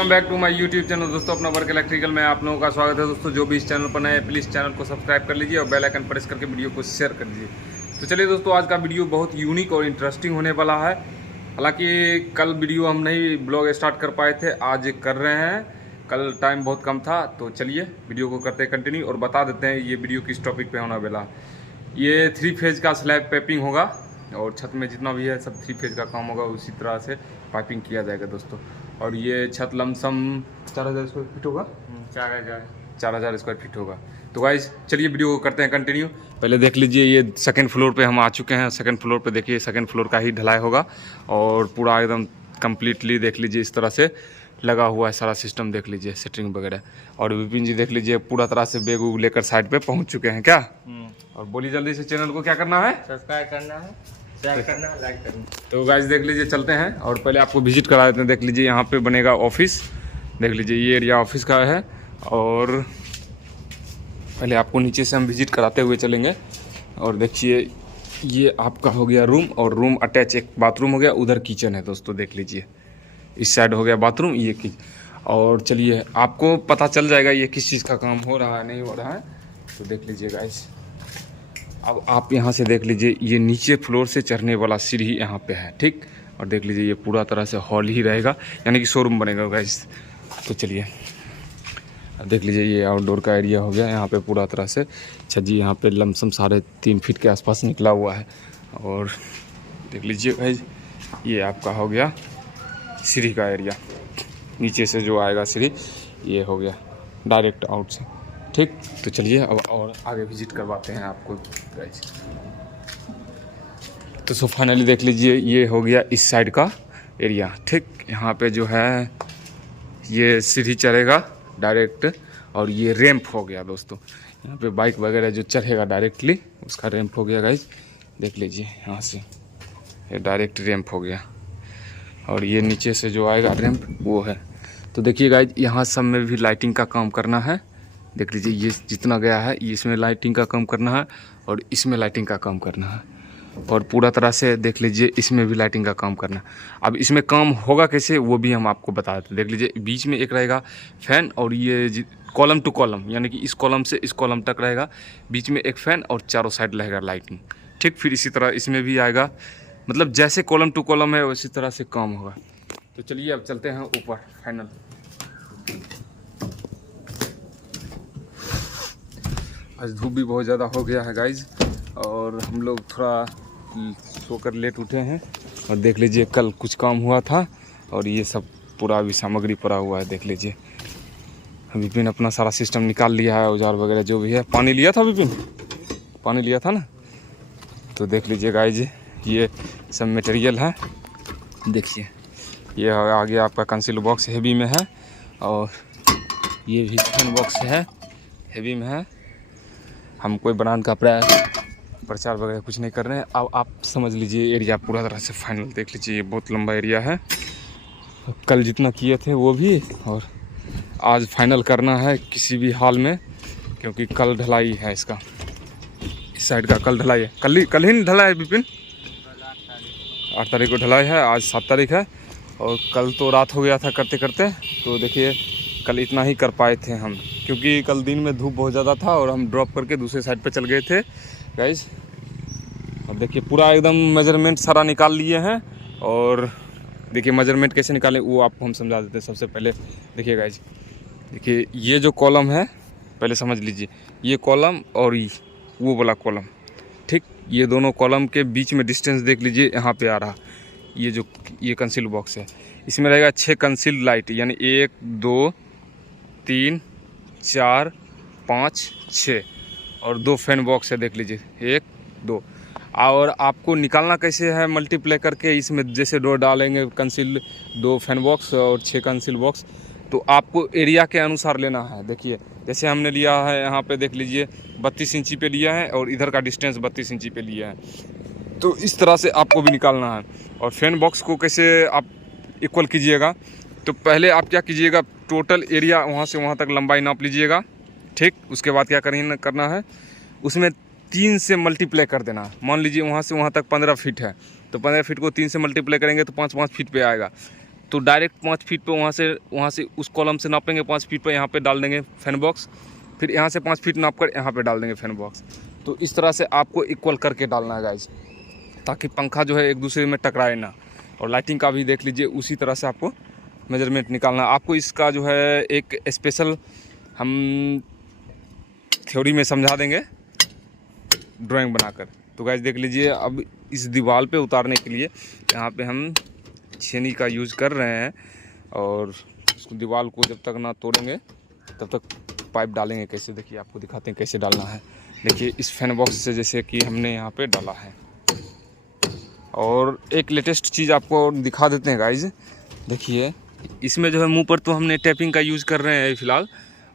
Welcome back to my YouTube channel दोस्तों, अपना work electrical में आप लोगों का स्वागत है। दोस्तों जो भी इस चैनल पर नए हैं प्लीज़ चैनल को सब्सक्राइब कर लीजिए और बेल आइकन प्रेस करके वीडियो को शेयर कर लीजिए। तो चलिए दोस्तों, आज का वीडियो बहुत यूनिक और इंटरेस्टिंग होने वाला है। हालांकि कल वीडियो हम नहीं ब्लॉग स्टार्ट कर पाए थे, आज कर रहे हैं। कल टाइम बहुत कम था, तो चलिए वीडियो को करते हैं कंटिन्यू और बता देते हैं ये वीडियो किस टॉपिक पर होने वाला है। ये 3 फेज का स्लैब पैपिंग होगा और छत में जितना भी है सब 3 फेज का काम होगा, उसी तरह से पाइपिंग किया जाएगा दोस्तों। और ये छत लमसम 4000 स्क्वायर फीट होगा, 4000 स्क्वायर फीट होगा। तो गाइस चलिए वीडियो को करते हैं कंटिन्यू। पहले देख लीजिए, ये सेकंड फ्लोर पे हम आ चुके हैं। सेकंड फ्लोर पे देखिए, सेकंड फ्लोर का ही ढलाई होगा और पूरा एकदम कम्प्लीटली देख लीजिए इस तरह से लगा हुआ है सारा सिस्टम। देख लीजिए सेटरिंग वगैरह। और विपिन जी देख लीजिए पूरा तरह से बैग उग लेकर साइड पे पहुंच चुके हैं क्या। और बोलिए जल्दी से, चैनल को क्या करना है? सब्सक्राइब करना है, शेयर करना है, लाइक करना है। तो गाइस देख लीजिए, चलते हैं और पहले आपको विजिट करा देते हैं। देख लीजिए यहाँ पे बनेगा ऑफिस। देख लीजिए ये एरिया ऑफिस का है और पहले आपको नीचे से हम विजिट कराते हुए चलेंगे। और देखिए ये आपका हो गया रूम, और रूम अटैच एक बाथरूम हो गया, उधर किचन है दोस्तों। देख लीजिए इस साइड हो गया बाथरूम, ये की। और चलिए आपको पता चल जाएगा ये किस चीज़ का काम हो रहा है नहीं हो रहा है। तो देख लीजिए गाइस, अब आप यहाँ से देख लीजिए ये नीचे फ्लोर से चढ़ने वाला सीढ़ी यहाँ पे है, ठीक। और देख लीजिए ये पूरा तरह से हॉल ही रहेगा, यानी कि शोरूम बनेगा गाइस। तो चलिए अब देख लीजिए ये आउटडोर का एरिया हो गया। यहाँ पे पूरा तरह से छज्जी यहाँ पे लमसम 3.5 फीट के आसपास निकला हुआ है। और देख लीजिए गाइस ये आपका हो गया सीढ़ी का एरिया। नीचे से जो आएगा सीढ़ी ये हो गया डायरेक्ट आउट से, ठीक। तो चलिए अब और आगे विजिट करवाते हैं आपको गाइस। तो सो फाइनली देख लीजिए ये हो गया इस साइड का एरिया, ठीक। यहाँ पे जो है ये सीढ़ी चढ़ेगा डायरेक्ट, और ये रैंप हो गया दोस्तों। यहाँ पे बाइक वगैरह जो चढ़ेगा डायरेक्टली उसका रैंप हो गया गाइस। देख लीजिए यहाँ से ये डायरेक्ट रैंप हो गया, और ये नीचे से जो आएगा रैंप वो है। तो देखिए गाइस यहाँ सब में भी लाइटिंग का काम करना है। देख लीजिए ये जितना गया है ये इसमें लाइटिंग का काम करना है, और इसमें लाइटिंग का काम करना है, और पूरा तरह से देख लीजिए इसमें भी लाइटिंग का काम करना है। अब इसमें काम होगा कैसे वो भी हम आपको बता देते हैं। देख लीजिए बीच में एक रहेगा फैन, और ये कॉलम टू कॉलम, यानी कि इस कॉलम से इस कॉलम तक रहेगा, बीच में एक फ़ैन और चारों साइड रहेगा लाइटिंग, ठीक। फिर इसी तरह इसमें भी आएगा, मतलब जैसे कॉलम टू कॉलम है उसी तरह से काम होगा। तो चलिए अब चलते हैं ऊपर फाइनल। आज धूप भी बहुत ज़्यादा हो गया है गाइज, और हम लोग थोड़ा सोकर लेट उठे हैं। और देख लीजिए कल कुछ काम हुआ था, और ये सब पूरा अभी सामग्री पड़ा हुआ है। देख लीजिए विपिन अपना सारा सिस्टम निकाल लिया है, औजार वगैरह जो भी है। पानी लिया था विपिन, पानी लिया था ना। तो देख लीजिए गाइज ये सब मटेरियल है। देखिए ये आगे आपका कंसील बॉक्स हेवी में है, और ये भी फैन बॉक्स है हेवी में है। हम कोई ब्रांड का प्रचार वगैरह कुछ नहीं कर रहे हैं। अब आप समझ लीजिए एरिया पूरा तरह से फाइनल। देख लीजिए ये बहुत लंबा एरिया है, कल जितना किए थे वो भी, और आज फाइनल करना है किसी भी हाल में, क्योंकि कल ढलाई है इसका। इस साइड का कल ढलाई है, कल ही ढलाई है विपिन। 8 तारीख को ढलाई है, आज 7 तारीख है, और कल तो रात हो गया था करते करते। तो देखिए कल इतना ही कर पाए थे हम, क्योंकि कल दिन में धूप बहुत ज़्यादा था और हम ड्रॉप करके दूसरे साइड पे चल गए थे गाइस। और देखिए पूरा एकदम मेजरमेंट सारा निकाल लिए हैं, और देखिए मेजरमेंट कैसे निकालें वो आपको हम समझा देते हैं। सबसे पहले देखिए गाइस, देखिए ये जो कॉलम है पहले समझ लीजिए, ये कॉलम और वो वाला कॉलम, ठीक। ये दोनों कॉलम के बीच में डिस्टेंस देख लीजिए यहाँ पे आ रहा। ये कंसील बॉक्स है, इसमें रहेगा 6 कंसील लाइट, यानी 1 2 3 4 5 6, और 2 फैन बॉक्स है। देख लीजिए 1 2। और आपको निकालना कैसे है, मल्टीप्लाई करके इसमें जैसे डोर डालेंगे कंसील 2 फैन बॉक्स और 6 कंसील बॉक्स, तो आपको एरिया के अनुसार लेना है। देखिए जैसे हमने लिया है यहाँ पे देख लीजिए 32 इंची पे लिया है, और इधर का डिस्टेंस 32 इंची पे लिया है। तो इस तरह से आपको भी निकालना है। और फैन बॉक्स को कैसे आप इक्वल कीजिएगा, तो पहले आप क्या कीजिएगा, टोटल एरिया वहाँ से वहाँ तक लंबाई नाप लीजिएगा, ठीक। उसके बाद क्या करना है, उसमें 3 से मल्टीप्लाई कर देना है। मान लीजिए वहाँ से वहाँ तक 15 फीट है, तो 15 फीट को 3 से मल्टीप्लाई करेंगे तो 5-5 फीट पे आएगा। तो डायरेक्ट 5 फीट पे वहाँ से उस कॉलम से नापेंगे 5 फीट पे, यहाँ पे डाल देंगे फैन बॉक्स, फिर यहाँ से 5 फीट नाप कर यहाँ पे डाल देंगे फैन बॉक्स। तो इस तरह से आपको इक्वल करके डालना है गाइज, ताकि पंखा जो है एक दूसरे में टकराए ना। और लाइटिंग का भी देख लीजिए, उसी तरह से आपको मेजरमेंट निकालना है। आपको इसका जो है एक स्पेशल हम थ्योरी में समझा देंगे ड्राइंग बनाकर। तो गाइज देख लीजिए, अब इस दीवार पे उतारने के लिए यहाँ पे हम छेनी का यूज़ कर रहे हैं, और उसको दीवार को जब तक ना तोड़ेंगे तब तक पाइप डालेंगे। कैसे देखिए, आपको दिखाते हैं कैसे डालना है। देखिए इस फैन बॉक्स से जैसे कि हमने यहाँ पे डाला है। और एक लेटेस्ट चीज़ आपको दिखा देते हैं गाइज, देखिए इसमें जो है मुंह पर तो हमने टेपिंग का यूज़ कर रहे हैं फ़िलहाल,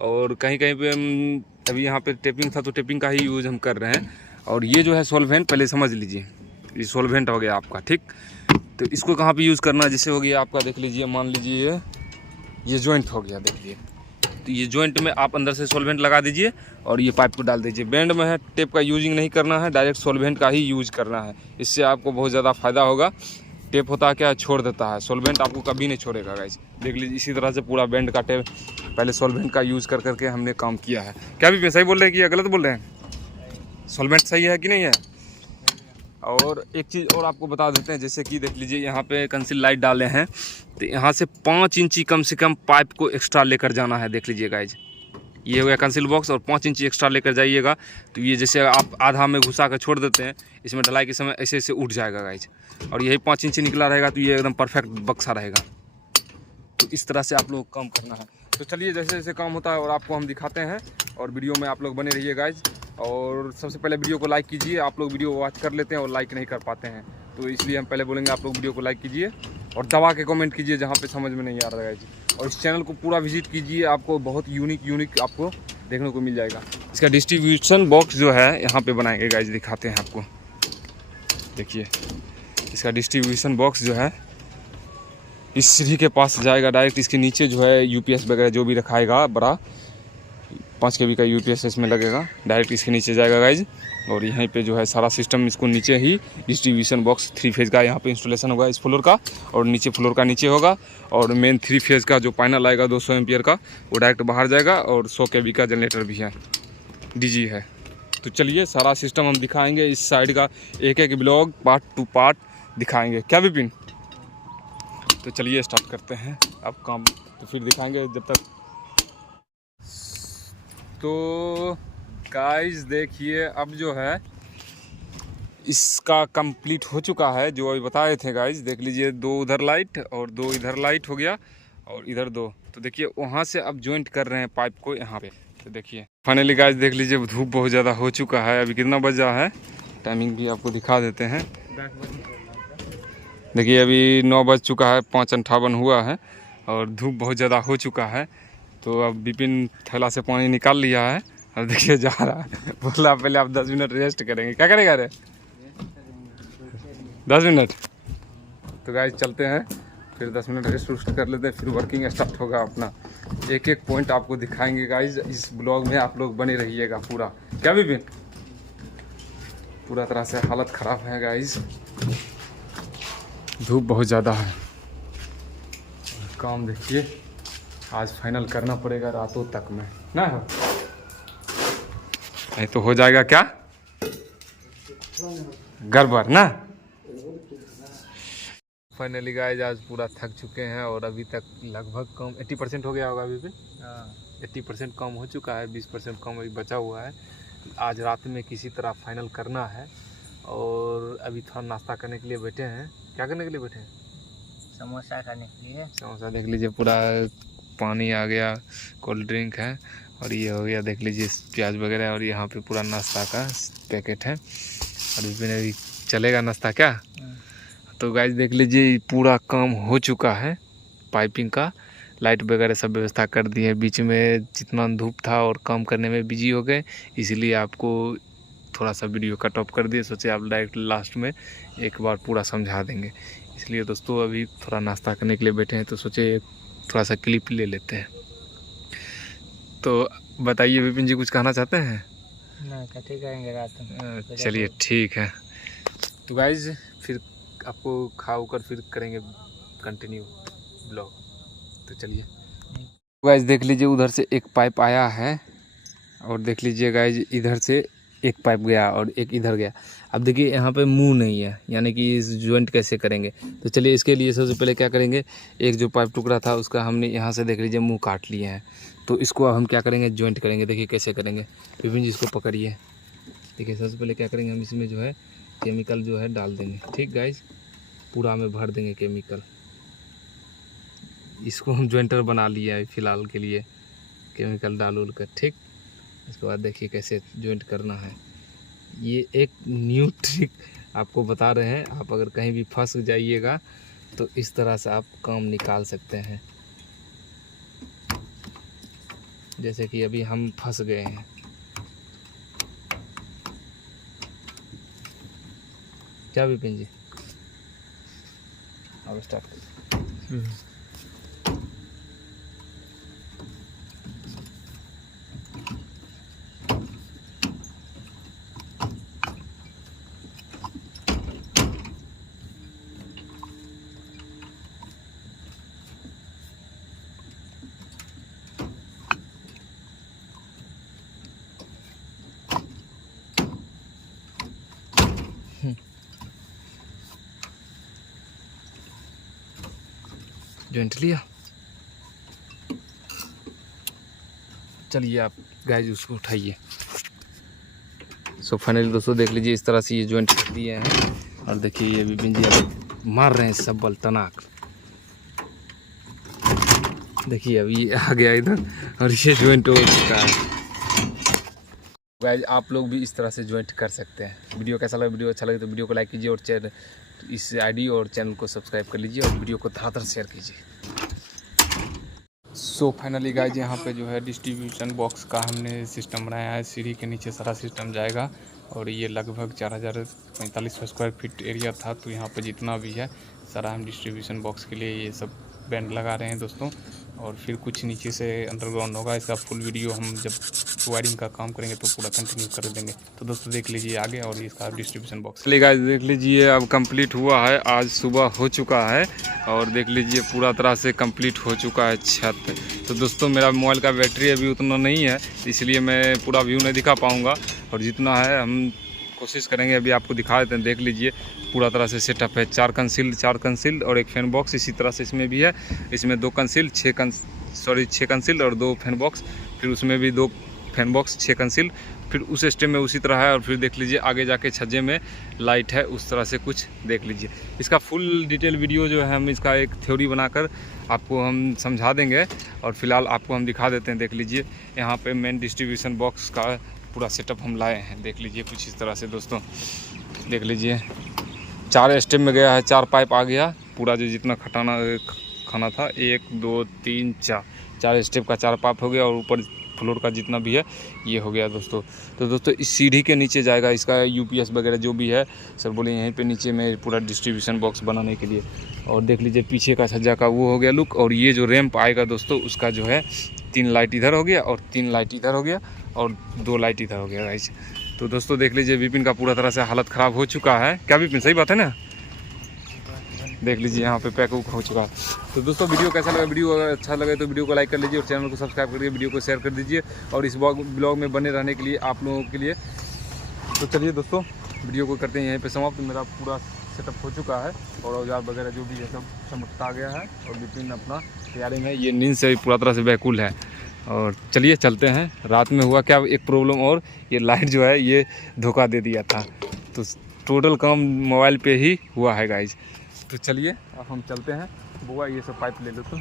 और कहीं कहीं पे हम अभी यहाँ पे टेपिंग था तो टेपिंग का ही यूज़ हम कर रहे हैं। और ये जो है सॉल्वेंट, पहले समझ लीजिए, ये सॉल्वेंट हो गया आपका, ठीक। तो इसको कहाँ पे यूज़ करना है, जैसे हो गया आपका, देख लीजिए, मान लीजिए ये जॉइंट हो गया, देखिए। तो ये जॉइंट में आप अंदर से सॉल्वेंट लगा दीजिए और ये पाइप को डाल दीजिए। बैंड में है, टेप का यूजिंग नहीं करना है, डायरेक्ट सॉल्वेंट का ही यूज़ करना है। इससे आपको बहुत ज़्यादा फ़ायदा होगा। टेप होता है क्या, छोड़ देता है, सॉल्वेंट आपको कभी नहीं छोड़ेगा गाइस। देख लीजिए इसी तरह से पूरा बैंड का टेप पहले सॉल्वेंट का यूज़ कर करके हमने काम किया है। क्या भी सही बोल रहे हैं कि गलत बोल रहे हैं? सॉल्वेंट सही है कि नहीं है? और एक चीज़ और आपको बता देते हैं, जैसे कि देख लीजिए यहाँ पे कंसील लाइट डाले हैं, तो यहाँ से 5 इंची कम से कम पाइप को एक्स्ट्रा लेकर जाना है। देख लीजिए गाइज, ये हो गया कंसील बॉक्स, और 5 इंची एक्स्ट्रा लेकर जाइएगा। तो ये जैसे आप आधा में घुसा कर छोड़ देते हैं, इसमें ढलाई के समय ऐसे ऐसे उठ जाएगा गाइज, और यही 5 इंची निकला रहेगा, तो ये एकदम परफेक्ट बक्सा रहेगा। तो इस तरह से आप लोग काम करना है। तो चलिए जैसे जैसे काम होता है और आपको हम दिखाते हैं, और वीडियो में आप लोग बने रहिए गाइज। और सबसे पहले वीडियो को लाइक कीजिए। आप लोग वीडियो वॉच कर लेते हैं और लाइक नहीं कर पाते हैं, तो इसलिए हम पहले बोलेंगे आप लोग वीडियो को लाइक कीजिए और दबा के कमेंट कीजिए जहाँ पे समझ में नहीं आ रहा है गाइज। और इस चैनल को पूरा विजिट कीजिए, आपको बहुत यूनिक आपको देखने को मिल जाएगा। इसका डिस्ट्रीब्यूशन बॉक्स जो है यहाँ पे बनाएंगे गाइज, दिखाते हैं आपको। देखिए इसका डिस्ट्रीब्यूशन बॉक्स जो है इस सीढ़ी के पास जाएगा डायरेक्ट। इसके नीचे जो है यूपीएस वगैरह जो भी रखाएगा, बड़ा 5 kV का यूपीएस इसमें लगेगा, डायरेक्ट इसके नीचे जाएगा गाइज। और यहीं पे जो है सारा सिस्टम इसको नीचे ही डिस्ट्रीब्यूशन बॉक्स 3 फेज़ का यहाँ पे इंस्टॉलेशन होगा इस फ्लोर का, और नीचे फ्लोर का नीचे होगा। और मेन 3 फेज़ का जो पैनल आएगा 200 एम्पियर का, वो डायरेक्ट बाहर जाएगा। और 100 kV का जनरेटर भी है, डीजी है। तो चलिए सारा सिस्टम हम दिखाएंगे, इस साइड का एक एक ब्लॉग पार्ट टू पार्ट दिखाएंगे। क्या विपिन? तो चलिए स्टार्ट करते हैं अब काम, तो फिर दिखाएंगे जब तक। तो गाइस देखिए, अब जो है इसका कंप्लीट हो चुका है, जो अभी बताए थे गाइस। देख लीजिए 2 उधर लाइट और 2 इधर लाइट हो गया, और इधर 2। तो देखिए वहाँ से अब जॉइंट कर रहे हैं पाइप को यहाँ पे। तो देखिए फाइनली गाइस देख लीजिए, धूप बहुत ज़्यादा हो चुका है। अभी कितना बजा है, टाइमिंग भी आपको दिखा देते हैं। देखिए अभी 9 बज चुका है, 5:58 हुआ है, और धूप बहुत ज़्यादा हो चुका है। तो अब विपिन थैला से पानी निकाल लिया है, और देखिए जा रहा है। बोला पहले आप 10 मिनट रेस्ट करेंगे। क्या करेगा रे? 10 मिनट? तो गाइस चलते हैं, फिर 10 मिनट रेस्ट कर लेते हैं, फिर वर्किंग स्टार्ट होगा अपना। एक एक पॉइंट आपको दिखाएंगे गाइस इस ब्लॉग में, आप लोग बने रहिएगा पूरा। क्या विपिन? पूरा तरह से हालत ख़राब है गाइस, धूप बहुत ज़्यादा है। काम देखिए आज फाइनल करना पड़ेगा रातों तक में ना, हो नहीं तो हो जाएगा क्या गड़बड़ ना। फाइनली गाइस आज पूरा थक चुके हैं, और अभी तक लगभग काम 80% हो गया होगा। अभी भी 80% काम हो चुका है, 20% काम अभी बचा हुआ है। आज रात में किसी तरह फाइनल करना है। और अभी थोड़ा नाश्ता करने के लिए बैठे हैं। क्या करने के लिए बैठे हैं? समोसा खाने के लिए। समोसा देख लीजिए, पूरा पानी आ गया, कोल्ड ड्रिंक है, और ये हो गया देख लीजिए प्याज वगैरह, और यहाँ पे पूरा नाश्ता का पैकेट है। और इसमें अभी चलेगा नाश्ता क्या। तो गाइस देख लीजिए पूरा काम हो चुका है, पाइपिंग का, लाइट वगैरह सब व्यवस्था कर दी है। बीच में जितना धूप था और काम करने में बिजी हो गए, इसीलिए आपको थोड़ा सा वीडियो कट ऑफ कर दिए। सोचे आप डायरेक्ट लास्ट में एक बार पूरा समझा देंगे, इसलिए दोस्तों अभी थोड़ा नाश्ता करने के लिए बैठे हैं, तो सोचे थोड़ा सा क्लिप ले लेते हैं। तो बताइए विपिन जी, कुछ कहना चाहते हैं? ना कथी करेंगे रात में। चलिए ठीक है, तो गाइज फिर आपको खा कर फिर करेंगे कंटिन्यू। ब्लॉग। तो चलिए गाइस, देख लीजिए उधर से एक पाइप आया है और देख लीजिए गाइस इधर से एक पाइप गया और एक इधर गया। अब देखिए यहाँ पे मुंह नहीं है, यानी कि इस जॉइंट कैसे करेंगे। तो चलिए इसके लिए सबसे पहले क्या करेंगे, एक जो पाइप टुकड़ा था उसका हमने यहाँ से देख लीजिए मुंह काट लिए हैं। तो इसको अब हम क्या करेंगे, जॉइंट करेंगे। देखिए कैसे करेंगे, विपिन जी इसको पकड़िए। देखिए सबसे पहले क्या करेंगे, हम इसमें जो है केमिकल जो है डाल देंगे। ठीक गाइस, पूरा में भर देंगे केमिकल। इसको हम जॉइंटर बना लिया है फ़िलहाल के लिए, केमिकल डाल उल कर। ठीक, इसके बाद देखिए कैसे जॉइंट करना है। ये एक न्यू ट्रिक आपको बता रहे हैं। आप अगर कहीं भी फंस जाइएगा तो इस तरह से आप काम निकाल सकते हैं। जैसे कि अभी हम फंस गए हैं। क्या विपिन जी, अब स्टार्ट करिए। जॉइंट लिया। चलिए आप गाइस उसको उठाइए। सो फाइनली दोस्तों देख लीजिए इस तरह से ये जॉइंट कर दिए हैं। और देखिए ये विपिन जी अब मार रहे हैं सब बल तनाक। देखिए अभी आ गया इधर और ये जॉइंट हो चुका है। गाइस आप लोग भी इस तरह से जॉइंट कर सकते हैं। वीडियो कैसा लगा, वीडियो अच्छा लगे तो वीडियो को लाइक कीजिए और चैनल इस आईडी और चैनल को सब्सक्राइब कर लीजिए और वीडियो को धड़ाधड़ शेयर कीजिए। सो फाइनली गाइस यहाँ पे जो है डिस्ट्रीब्यूशन बॉक्स का हमने सिस्टम बनाया है। सीढ़ी के नीचे सारा सिस्टम जाएगा और ये लगभग 4045 स्क्वायर फीट एरिया था। तो यहाँ पे जितना भी है सारा हम डिस्ट्रीब्यूशन बॉक्स के लिए ये सब बैंड लगा रहे हैं दोस्तों। और फिर कुछ नीचे से अंडरग्राउंड होगा। इसका फुल वीडियो हम जब वायरिंग का काम करेंगे तो पूरा कंटिन्यू कर देंगे। तो दोस्तों देख लीजिए आगे और इसका डिस्ट्रीब्यूशन बॉक्स। चलिए गाइस देख लीजिए अब कंप्लीट हुआ है, आज सुबह हो चुका है और देख लीजिए पूरा तरह से कंप्लीट हो चुका है छत। तो दोस्तों मेरा मोबाइल का बैटरी अभी उतना नहीं है, इसलिए मैं पूरा व्यू नहीं दिखा पाऊँगा और जितना है हम कोशिश करेंगे अभी आपको दिखा देते हैं। देख लीजिए पूरा तरह से सेटअप है। 4 कंसील्ड और एक फैन बॉक्स इसी तरह से इसमें भी है। इसमें 2 कंसील्ड 6 कंसील्ड और 2 फैन बॉक्स, फिर उसमें भी 2 फैन बॉक्स 6 कंसील्ड, फिर उस स्टेप में उसी तरह है। और फिर देख लीजिए आगे जाके छज्जे में लाइट है, उस तरह से कुछ देख लीजिए। इसका फुल डिटेल वीडियो जो है हम इसका एक थ्योरी बनाकर आपको हम समझा देंगे और फिलहाल आपको हम दिखा देते हैं। देख लीजिए यहाँ पे मेन डिस्ट्रीब्यूशन बॉक्स का पूरा सेटअप हम लाए हैं। देख लीजिए कुछ इस तरह से दोस्तों, देख लीजिए 4 स्टेप में गया है। 4 पाइप आ गया पूरा, जो जितना खाना था 1 2 3 4 स्टेप का 4 पाइप हो गया और ऊपर फ्लोर का जितना भी है ये हो गया दोस्तों। तो दोस्तों इस सीढ़ी के नीचे जाएगा इसका यूपीएस वगैरह जो भी है सर बोले यहीं पे नीचे में पूरा डिस्ट्रीब्यूशन बॉक्स बनाने के लिए। और देख लीजिए पीछे का छज्जा का वो हो गया लुक। और ये जो रैंप आएगा दोस्तों उसका जो है 3 लाइट इधर हो गया और 3 लाइट इधर हो गया और 2 लाइट इधर हो गया गाइस। तो दोस्तों देख लीजिए विपिन का पूरा तरह से हालत ख़राब हो चुका है। क्या विपिन सही बात है ना? देख लीजिए यहाँ पे पैक हो चुका है। तो दोस्तों वीडियो कैसा लगा, वीडियो अगर अच्छा लगे तो वीडियो को लाइक कर लीजिए और चैनल को सब्सक्राइब करके वीडियो को शेयर कर दीजिए और इस ब्लॉग में बने रहने के लिए आप लोगों के लिए। तो चलिए दोस्तों वीडियो को करते हैं यहीं पे समाप्त। तो मेरा पूरा सेटअप हो चुका है और औजार वगैरह जो भी है सब चमकता गया है और विपिन अपना तैयारी में, ये नींद से पूरा तरह से बैकुल है। और चलिए चलते हैं। रात में हुआ क्या एक प्रॉब्लम, और ये लाइट जो है ये धोखा दे दिया था। तो टोटल काम मोबाइल पे ही हुआ है गाइज। तो चलिए अब हम चलते हैं। बुआ ये सब पाइप ले लो तो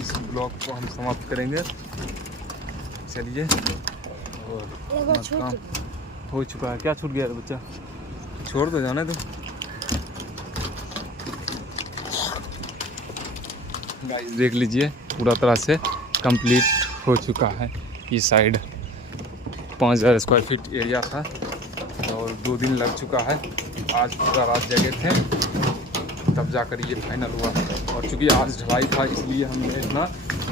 इस ब्लॉग को हम समाप्त करेंगे। चलिए और काम हो चुका है। क्या छूट गया है बच्चा? छोड़ दो, जाने दो गाइस। देख लीजिए पूरा तरह से कंप्लीट हो चुका है। ये साइड 5000 स्क्वायर फीट एरिया था और 2 दिन लग चुका है। आज पूरा रात जगे थे तब जाकर ये फाइनल हुआ। और चूँकि आज ढलाई था इसलिए हमें इतना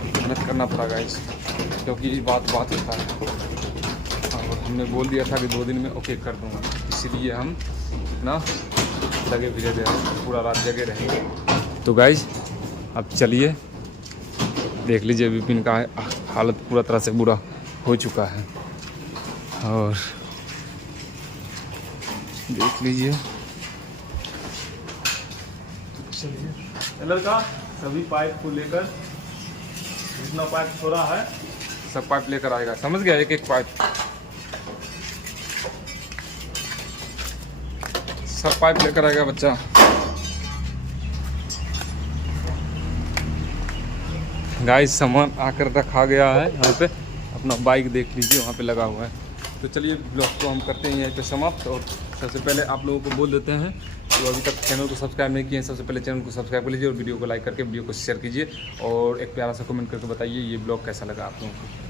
मेहनत करना पड़ा गाइस, क्योंकि बात होता है और हमने बोल दिया था कि 2 दिन में ओके कर दूँगा, इसलिए हम ना जगे भी रहे, पूरा रात जगे रहेंगे। तो गाइज अब चलिए देख लीजिए विपिन का हालत पूरा तरह से बुरा हो चुका है, और देख लीजिए। चलिए लड़का सभी पाइप को लेकर, जितना पाइप छोड़ा है सब पाइप लेकर आएगा, समझ गया? एक एक पाइप सब पाइप लेकर आएगा बच्चा। गाइस सामान आकर रखा गया है यहाँ पे, अपना बाइक देख लीजिए वहाँ पे लगा हुआ है। तो चलिए ब्लॉग को हम करते हैं यहीं पे समाप्त। और सबसे पहले आप लोगों को बोल देते हैं तो अभी तक चैनल को सब्सक्राइब नहीं किए हैं, सबसे पहले चैनल को सब्सक्राइब कर लीजिए और वीडियो को लाइक करके वीडियो को शेयर कीजिए और एक प्यारा सा कमेंट करके बताइए ये ब्लॉग कैसा लगा आप लोगों को।